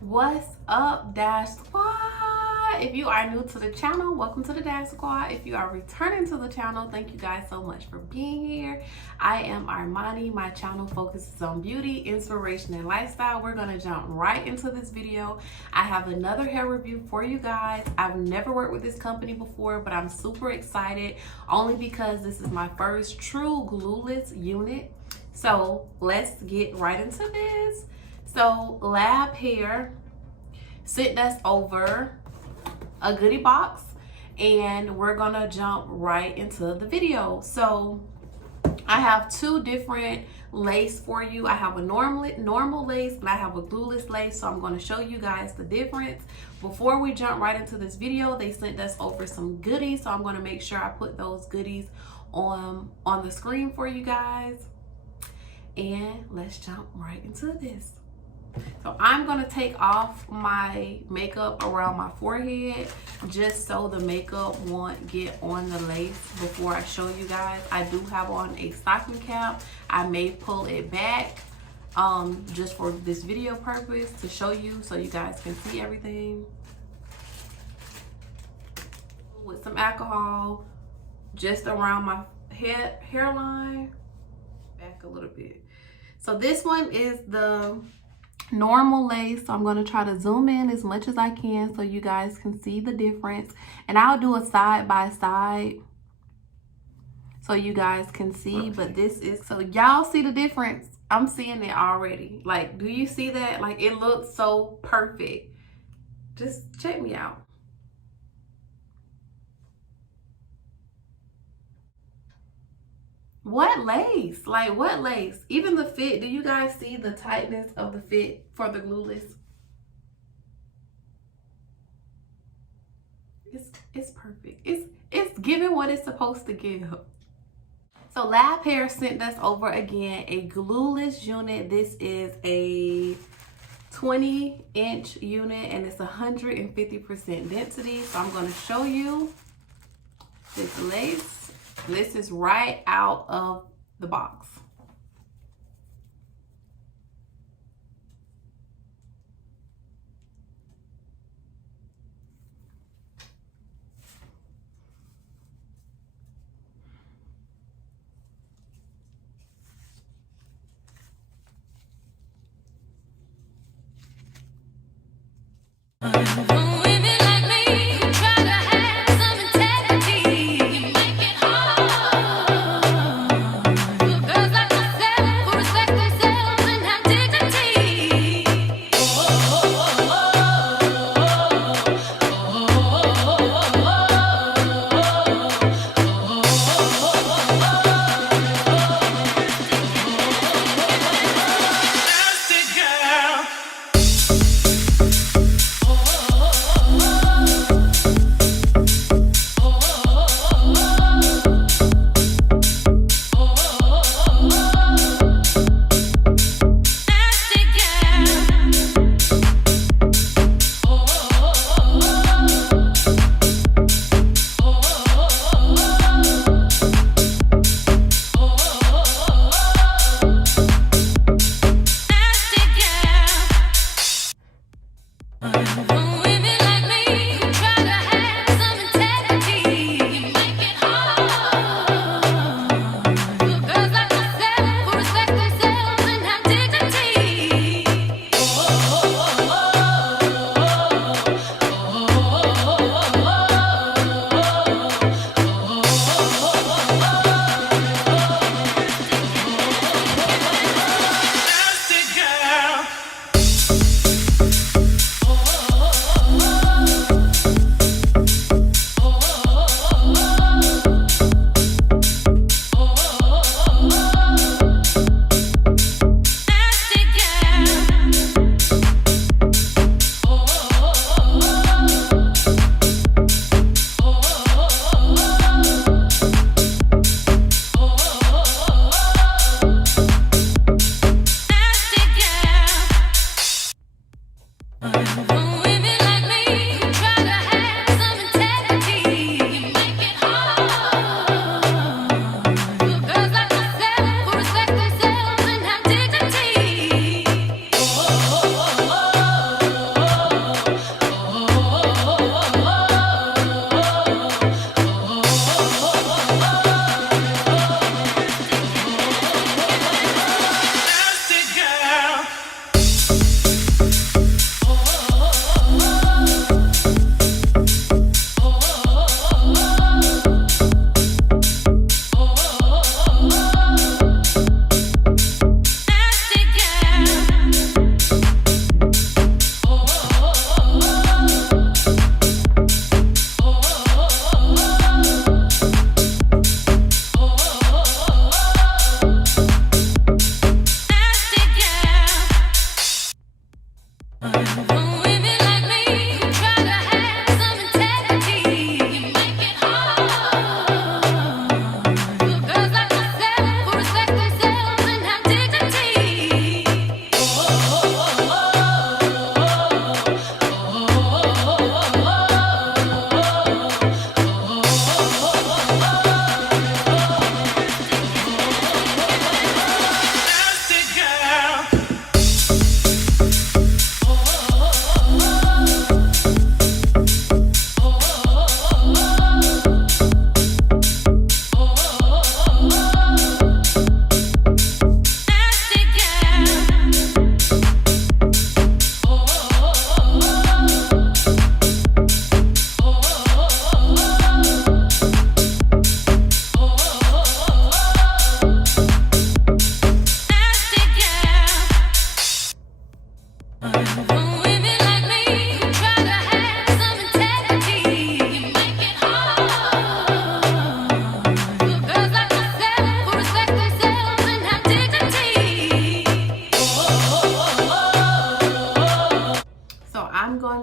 What's up, Dash Squad? If you are new to the channel, welcome to the Dash Squad. If you are returning to the channel, thank you guys so much for being here. I am Armoni. My channel focuses on beauty, inspiration, and lifestyle. We're gonna jump right into this video. I have another hair review for you guys. I've never worked with this company before, but I'm super excited only because this is my first true glueless unit. So let's get right into this. So Lab sent us over a goodie box and we're gonna jump right into the video. So I have two different lace for you. I have a normal lace and I have a glueless lace. So I'm gonna show you guys the difference. Before we jump right into this video, they sent us over some goodies. So I'm gonna make sure I put those goodies on the screen for you guys. And let's jump right into this. So I'm gonna take off my makeup around my forehead just so the makeup won't get on the lace before I show you guys. I do have on a stocking cap. I may pull it back just for this video purpose to show you so you guys can see everything. With some alcohol just around my hairline, back a little bit. So this one is the normal lace. So I'm going to try to zoom in as much as I can so you guys can see the difference, and I'll do a side by side so you guys can see. But this is, so y'all see the difference. I'm seeing it already. Like, do you see that? Like, it looks so perfect. Just check me out. What lace? Like, what lace? Even the fit. Do you guys see the tightness of the fit for the glueless? It's perfect. It's giving what it's supposed to give. So LabHairs sent us over again a glueless unit. This is a 20-inch unit and it's 150% density. So I'm going to show you this lace. This is right out of the box.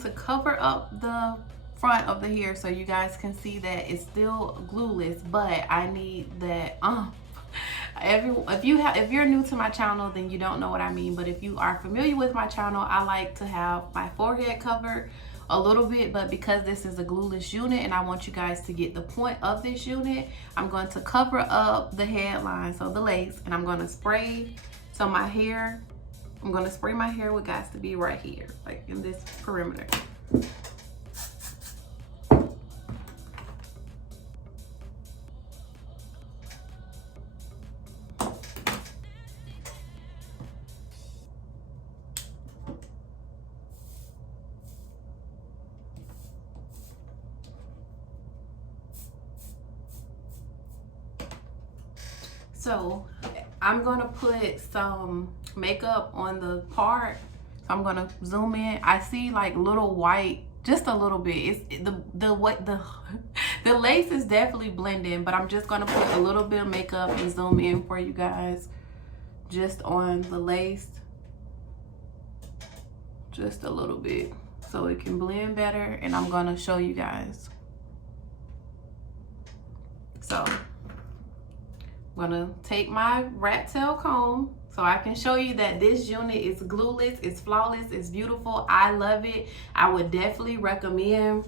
To cover up the front of the hair so you guys can see that it's still glueless, but I need that if you're new to my channel, then you don't know what I mean, but if you are familiar with my channel, I like to have my forehead covered a little bit, but because this is a glueless unit and I want you guys to get the point of this unit, I'm going to cover up the headline, so the lace, and I'm going to spray. So my hair, I'm going to spray my hair with got to be right here, like in this perimeter. So I'm gonna put some makeup on the part. So I'm gonna zoom in. I see like little white, just a little bit. It's the lace is definitely blending, but I'm just gonna put a little bit of makeup and zoom in for you guys, just on the lace, just a little bit, so it can blend better. And I'm gonna show you guys. So I'm gonna take my rat tail comb so I can show you that this unit is glueless, it's flawless, it's beautiful. I love it. I would definitely recommend.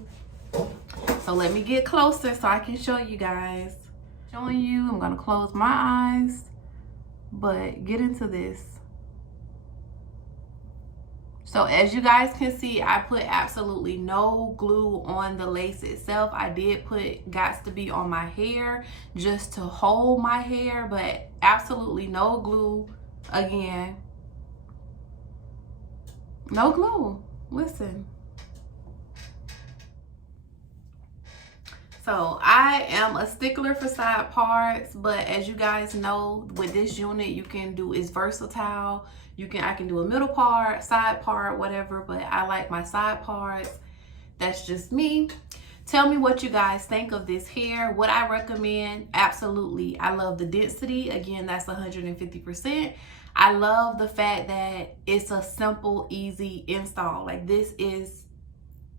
So let me get closer so I can show you guys. Showing you, I'm gonna close my eyes, but get into this. So as you guys can see, I put absolutely no glue on the lace itself. I did put Gots to Be on my hair just to hold my hair, but absolutely no glue. Again, no glue. Listen. So I am a stickler for side parts, but as you guys know, with this unit, you can do, it's versatile. I can do a middle part, side part, whatever, but I like my side parts. That's just me. Tell me what you guys think of this hair. What I recommend, absolutely. I love the density. Again, that's 150%. I love the fact that it's a simple, easy install. Like, this is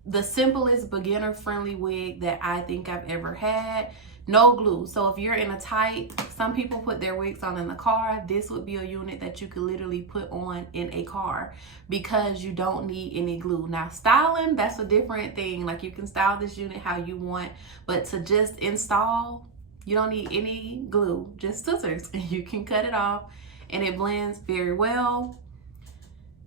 the simplest beginner-friendly wig that I think I've ever had. no glue. So if you're in a tight, some people put their wigs on in the car, this would be a unit that you could literally put on in a car because you don't need any glue. Now styling, that's a different thing. Like you can style this unit how you want, but to just install, you don't need any glue, just scissors, and you can cut it off and it blends very well.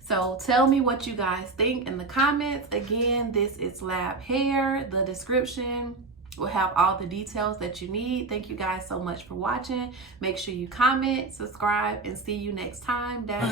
So tell me what you guys think in the comments. Again, this is Lab Hair. The description will have all the details that you need. Thank you guys so much for watching. Make sure you comment, subscribe, and see you next time. Dash